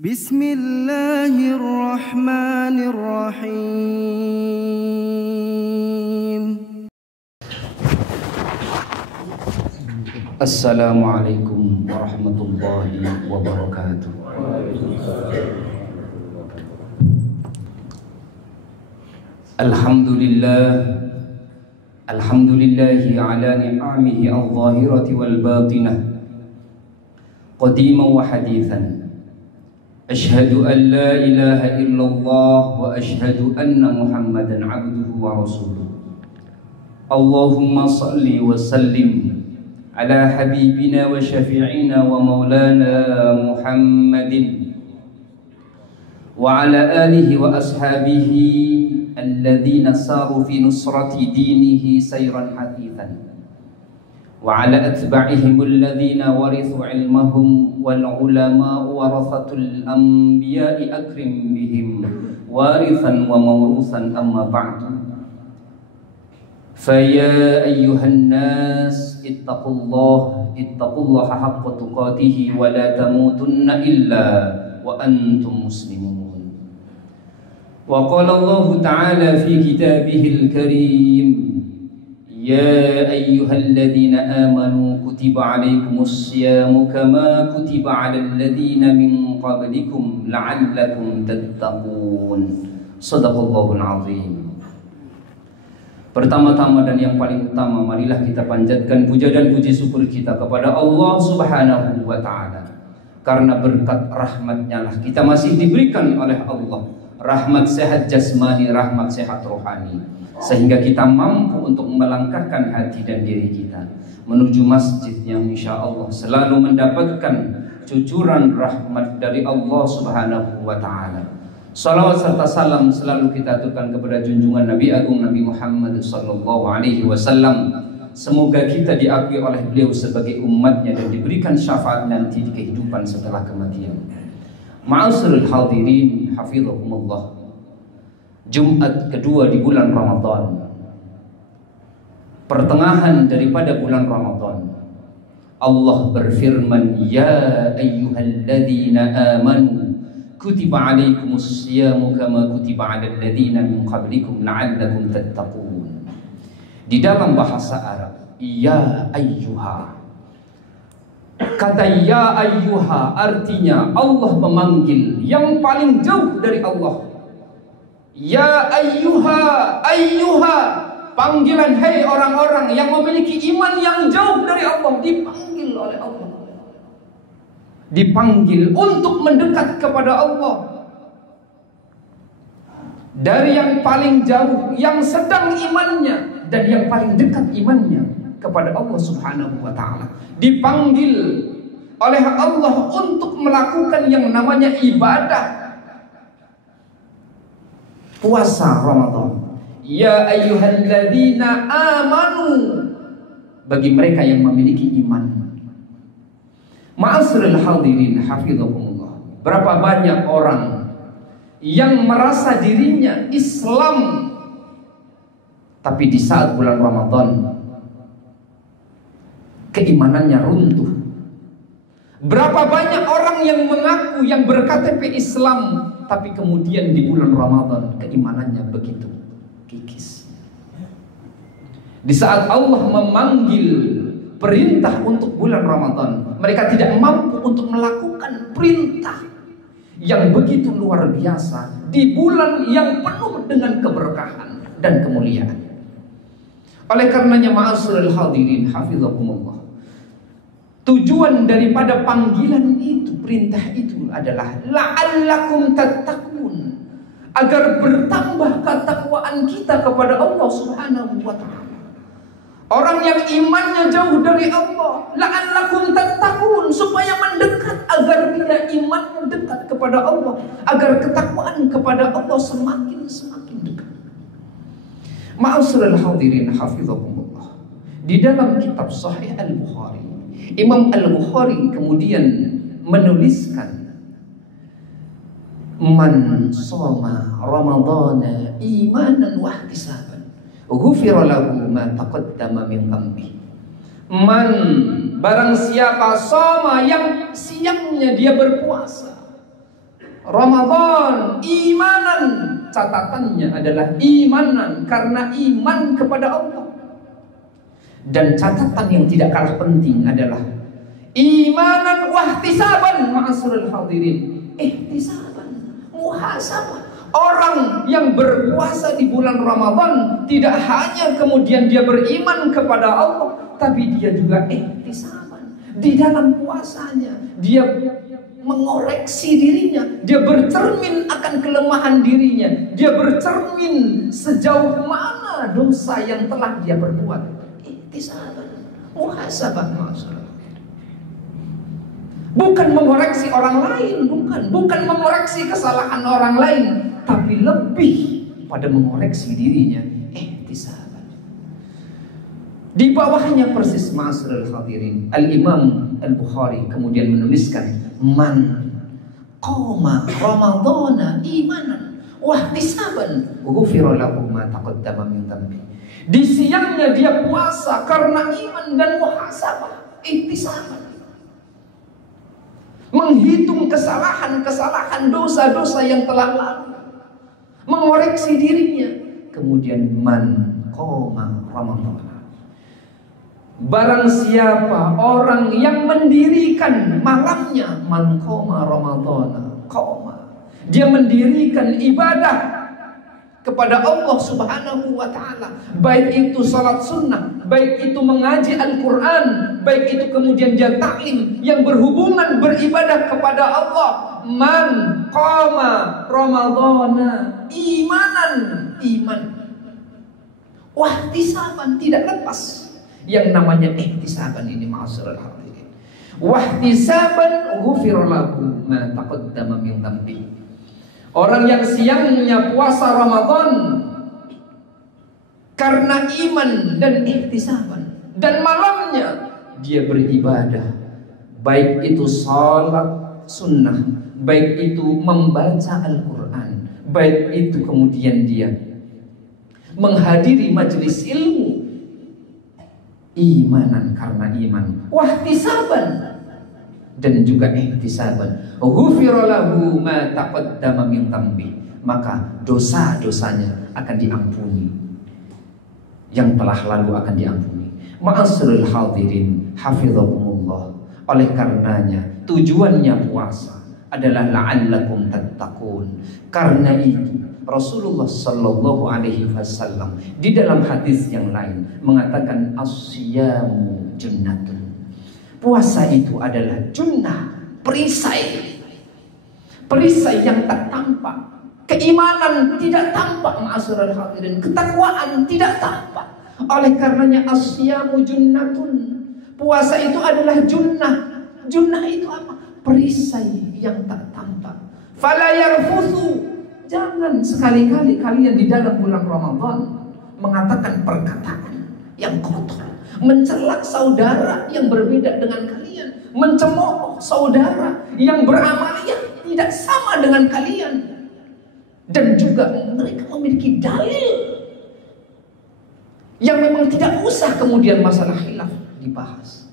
Bismillahirrahmanirrahim. Assalamualaikum warahmatullahi wabarakatuh. Alhamdulillahi ala ni'amihi al-zahirati wal batinah, qadiman wa hadithan. Ashhadu an la ilaha illallah wa ashhadu anna Muhammadan abduhu wa rasuluh. Allahumma salli wa sallim ala habibina wa syafi'ina wa maulana Muhammadin wa ala alihi wa ashabihi alladhina saru fi nusrati dinihi sayran hatithan wa ala atba'ihim alladhina warithu ilmahum wal ulama warathatul anbiya'i akrim bihim warithan wa mawruthan amma ba'du. Faya ayyuhan nas ittaqullaha haqqa tuqatih wa la tamutunna illa wa antum muslimun. Wa qala Allah ta'ala fi kitabihil karim, ya ayyuhalladzina amanu kutiba alaikumus siyamu kama kutiba alal ladzina min qablikum la'allakum tattaqun. Shadaqallahul azim. Pertama-tama dan yang paling utama, marilah kita panjatkan puja dan puji syukur kita kepada Allah Subhanahu wa ta'ala. Karena berkat rahmatnya lah kita masih diberikan oleh Allah rahmat sehat jasmani, rahmat sehat rohani, sehingga kita mampu untuk melangkahkan hati dan diri kita menuju masjid yang insya Allah selalu mendapatkan cucuran rahmat dari Allah Subhanahu wa ta'ala. Salawat serta salam selalu kita aturkan kepada junjungan Nabi Agung Nabi Muhammad sallallahu alaihi wasallam. Semoga kita diakui oleh beliau sebagai umatnya dan diberikan syafaat nanti di kehidupan setelah kematian. Ma'asirul hadirin hafidhakumullah. Jumat kedua di bulan Ramadan, pertengahan daripada bulan Ramadan, Allah berfirman, ya ayyuhalladzina amanu kutiba alaikumus siyamu kama kutiba alal ladzina min qablikum la'allakum tattaqun. Di dalam bahasa Arab, ya ayyuha, kata ya ayyuha artinya Allah memanggil yang paling jauh dari Allah. Ya ayyuha, ayyuha, panggilan hai orang-orang yang memiliki iman yang jauh dari Allah, dipanggil oleh Allah. Dipanggil untuk mendekat kepada Allah. Dari yang paling jauh, yang sedang imannya, dan yang paling dekat imannya kepada Allah Subhanahu wa ta'ala. Dipanggil oleh Allah untuk melakukan yang namanya ibadah puasa Ramadan. Ya ayyuhalladzina amanu, bagi mereka yang memiliki iman. Ma'asirul hadirin hafidhakumullah. Berapa banyak orang yang merasa dirinya Islam, tapi di saat bulan Ramadan keimanannya runtuh. Berapa banyak orang yang mengaku yang berKTP Islam, tapi kemudian di bulan Ramadan keimanannya begitu kikis. Di saat Allah memanggil perintah untuk bulan Ramadan, mereka tidak mampu untuk melakukan perintah yang begitu luar biasa di bulan yang penuh dengan keberkahan dan kemuliaan. Oleh karenanya ma'asirul hadirin hafidhakumullah, tujuan daripada panggilan itu, perintah itu adalah la'allakum tattaqun, agar bertambah ketakwaan kita kepada Allah Subhanahu wa ta'ala. Orang yang imannya jauh dari Allah, la'allakum tattaqun, supaya mendekat, agar dia imannya dekat kepada Allah, agar ketakwaan kepada Allah semakin dekat. Ma'asirul hadirin hafidhakumullah. Di dalam kitab Sahih Al-Bukhari, Imam Al-Bukhari kemudian menuliskan, man shoma ramadhana imanan wa ihtisaban ghufira lahu ma taqaddama min dhanbi. Man, barang siapa shoma, yang siangnya dia berpuasa, Ramadan imanan, catatannya adalah imanan karena iman kepada Allah. Dan catatan yang tidak kalah penting adalah imanan wahtisaban ma'asrul hadirin. Ihtisaban, muhasabah. Orang yang berpuasa di bulan Ramadan tidak hanya kemudian dia beriman kepada Allah, tapi dia juga ihtisaban. Di dalam puasanya dia mengoreksi dirinya, dia bercermin akan kelemahan dirinya, dia bercermin sejauh mana dosa yang telah dia perbuat. Ihtisaban, muhasabah masalah. Bukan mengoreksi orang lain, bukan mengoreksi kesalahan orang lain, tapi lebih pada mengoreksi dirinya. Ihtisaban. Di bawahnya persis ma'asyiral hadirin, Al-Imam Al-Bukhari kemudian menuliskan man qama ramadhana imanan wahtisaban ghufira lahu ma taqaddama min dhanbi. Di siangnya dia puasa karena iman dan muhasabah, ihtisaban. Menghitung kesalahan-kesalahan, dosa-dosa yang telah lalu, mengoreksi dirinya. Kemudian man qama ramadhana, barang siapa orang yang mendirikan malamnya, man qama ramadhana qama, dia mendirikan ibadah kepada Allah Subhanahu wa ta'ala, baik itu salat sunnah, baik itu mengaji Al-Quran, baik itu kemudian dia taklim yang berhubungan beribadah kepada Allah. Man qama ramadhana imanan, iman wahtisaban, tidak lepas yang namanya ihtisaban ini ma'asyiral hadirin. Wahtisaban ghufira lahu ma taqaddama min dhanbi. Orang yang siangnya puasa Ramadan karena iman dan ihtisaban, dan malamnya dia beribadah, baik itu salat sunnah, baik itu membaca Al-Quran, baik itu kemudian dia menghadiri majelis ilmu, imanan karena iman, wahtisaban dan juga ihtisaban, ghufira lahu ma taqaddama min dhanbi, maka dosa-dosanya akan diampuni, yang telah lalu akan diampuni. Ma'asyiral hadirin hafizakumullah. Oleh karenanya tujuannya puasa adalah la'allakum tattaqun. Karena itu Rasulullah sallallahu alaihi wasallam di dalam hadis yang lain mengatakan as-siyamu junnatun. Puasa itu adalah junnah, perisai. Perisai yang tak tampak. Keimanan tidak tampak ma'asyiral hadirin, ketakwaan tidak tampak. Oleh karenanya as-siyamu junnatun. Puasa itu adalah junnah. Junnah itu apa? Perisai yang tak tampak. Fala yarfuthu. Jangan sekali-kali kalian di dalam bulan Ramadan mengatakan perkataan yang kotor, mencela saudara yang berbeda dengan kalian, mencemooh saudara yang beramaliyah tidak sama dengan kalian, dan juga mereka memiliki dalil yang memang tidak usah kemudian masalah khilaf dibahas.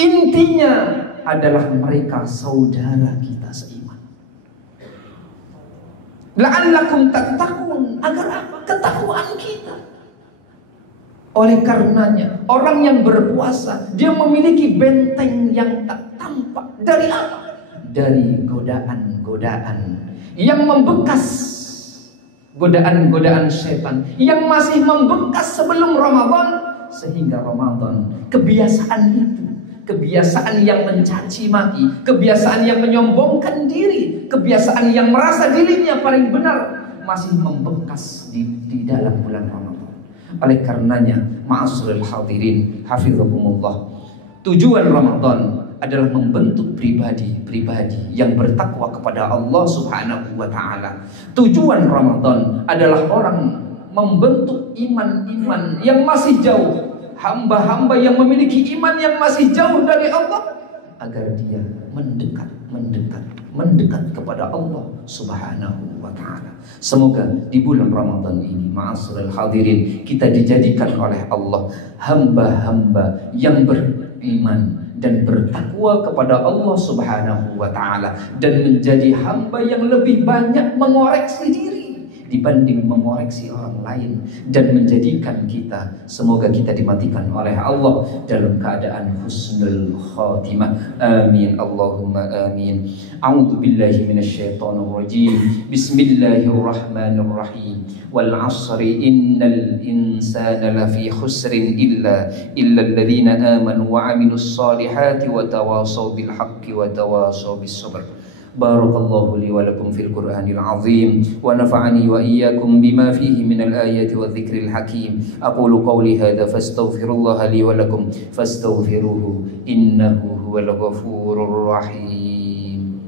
Intinya adalah mereka saudara kita seiman. La'allakum tattaqun, agar apa? Ketakwaan kita. Oleh karenanya orang yang berpuasa dia memiliki benteng yang tak tampak. Dari apa? Dari godaan-godaan yang membekas, godaan-godaan setan yang masih membekas sebelum Ramadan, sehingga Ramadan kebiasaan itu, kebiasaan yang mencaci maki, kebiasaan yang menyombongkan diri, kebiasaan yang merasa dirinya paling benar masih membekas di dalam bulan Ramadan. Oleh karenanya ma'asyiral hadirin hafizakumullah, tujuan Ramadan adalah membentuk pribadi-pribadi yang bertakwa kepada Allah Subhanahu wa ta'ala. Tujuan Ramadan adalah orang membentuk iman-iman yang masih jauh, hamba-hamba yang memiliki iman yang masih jauh dari Allah, agar dia mendekat kepada Allah Subhanahu wa ta'ala. Semoga di bulan Ramadan ini ma'asyiral hadirin kita dijadikan oleh Allah hamba-hamba yang beriman dan bertakwa kepada Allah Subhanahu wa taala dan menjadi hamba yang lebih banyak mengoreksi diri dibanding mengoreksi orang lain, dan menjadikan kita, semoga kita dimatikan oleh Allah dalam keadaan husnul khatimah. Amin Allahumma amin. A'udzu billahi minasyaitonir rajim. Bismillahirrahmanirrahim. Wal 'asri innal insana lafi khusrin illa alladziina aamanu wa 'amilus shalihati wa tawashaw bil haqqi wa tawashaw bis sabr. Barakallahu li wa lakum fil Qur'anil azim wa nafa'ani wa iyyakum bima fihi minal ayati wa dzikril hakim. Aqulu qawli hadza fastaghfirullaha li wa lakum fastaghfiruhu innahu huwal ghafurur rahim.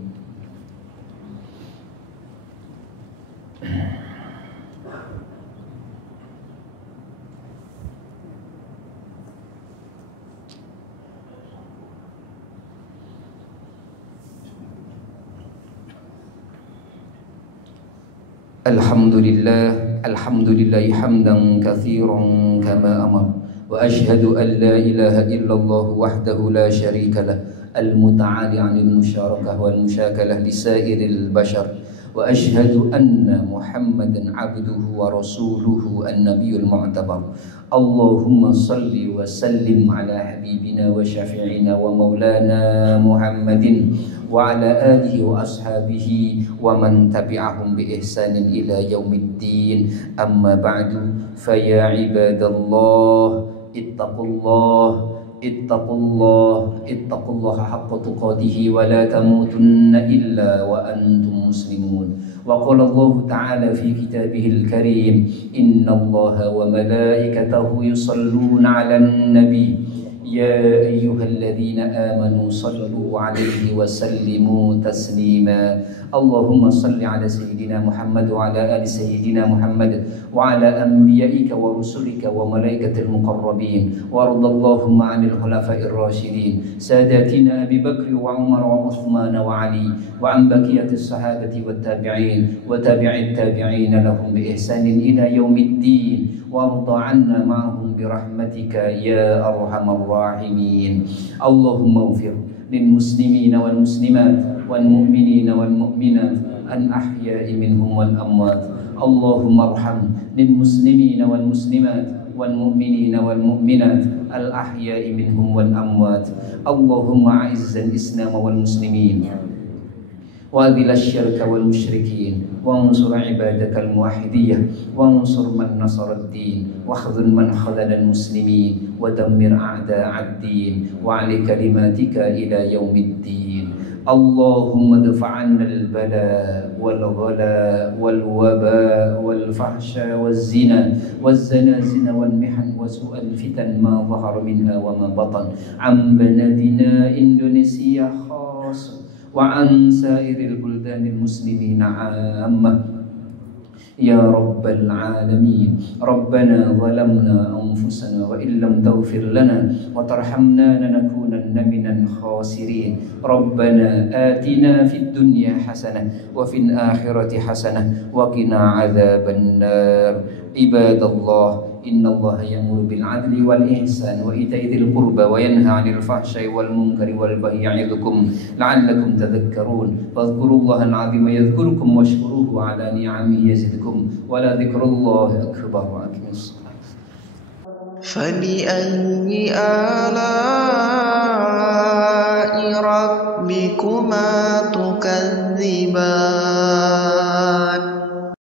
Alhamdulillahi hamdan katsiran kama amar wa ashhadu an la ilaha illallah wahdahu la syarika lah al-muta'ali 'anil musyarakah wal musyakalah li sairil bashar wa ashhadu anna Muhammadan 'abduhu wa rasuluhu an-nabiyul mu'tabar. Allahumma salli wa sallim ala habibina wa syafi'ina wa maulana Muhammadin wa ala alihi wa ashabihi wa man tabi'ahum bi ihsanin ila yaumiddin. Amma ba'du, fa ya ibadallah ittaqullaha haqqa tuqatih wa la tamutunna illa wa antum muslimun. Wa qala Allah ta'ala fi kitabihil karim, innallaha wa malaikatahu yusalluna 'alan nabi يا أيها الذين آمنوا صلوا عليه وسلموا تسليما. اللهم صل على سيدنا محمد وعلى آل سيدنا محمد وعلى أنبيائك ورسلك وملائكة المقربين، وارض اللهم عن الخلفاء الراشدين ساداتنا أبي بكر وعمر وعثمان وعلي، وعن بقية الصحابة والتابعين وتابع التابعين لهم بإحسان إلى يوم الدين، وارض عنا معهم برحمتك يا أرحم الراحمين. اللهم اغفر للمسلمين والمسلمات والمؤمنين والمؤمنات الأحياء منهم والأموات. اللهم ارحم للمسلمين والمسلمات والمؤمنين والمؤمنات الأحياء منهم والأموات. اللهم أعز الإسلام والمسلمين وأذل الشرك والمشركين، وانصر عبادك الموحدية، وانصر من نصر الدين، واخذل من خذل المسلمين، ودمر أعداء الدين، وعلي كلماتك إلى يوم الدين. اللهم ادفع عنا البلاء والغلاء والوباء والفحشاء والزنا والزلازل والمحن وسوء الفتن ما ظهر منها وما بطن عن بلدنا إندونيسيا خاصة وعن سائر البلدان المسلمين عامة يا رب العالمين. ربنا ظلمنا أنفسنا وإن لم تغفر لنا وترحمنا لنكونن من الخاسرين. ربنا آتنا في الدنيا حسنة وفي الآخرة حسنة وقنا عذاب النار. عباد الله، إن الله يأمر بالعدل والإحسان وإيتاء ذي القربى وينهى عن الفحشاء والمنكر والبغي يعظكم لعلكم تذكرون. فاذكروا الله العظيم يذكركم واشكروه على نعمه يزدكم ولذكر الله أكبر. وأقيموا الصلاة. فبأي آلاء ربكما تكذبان؟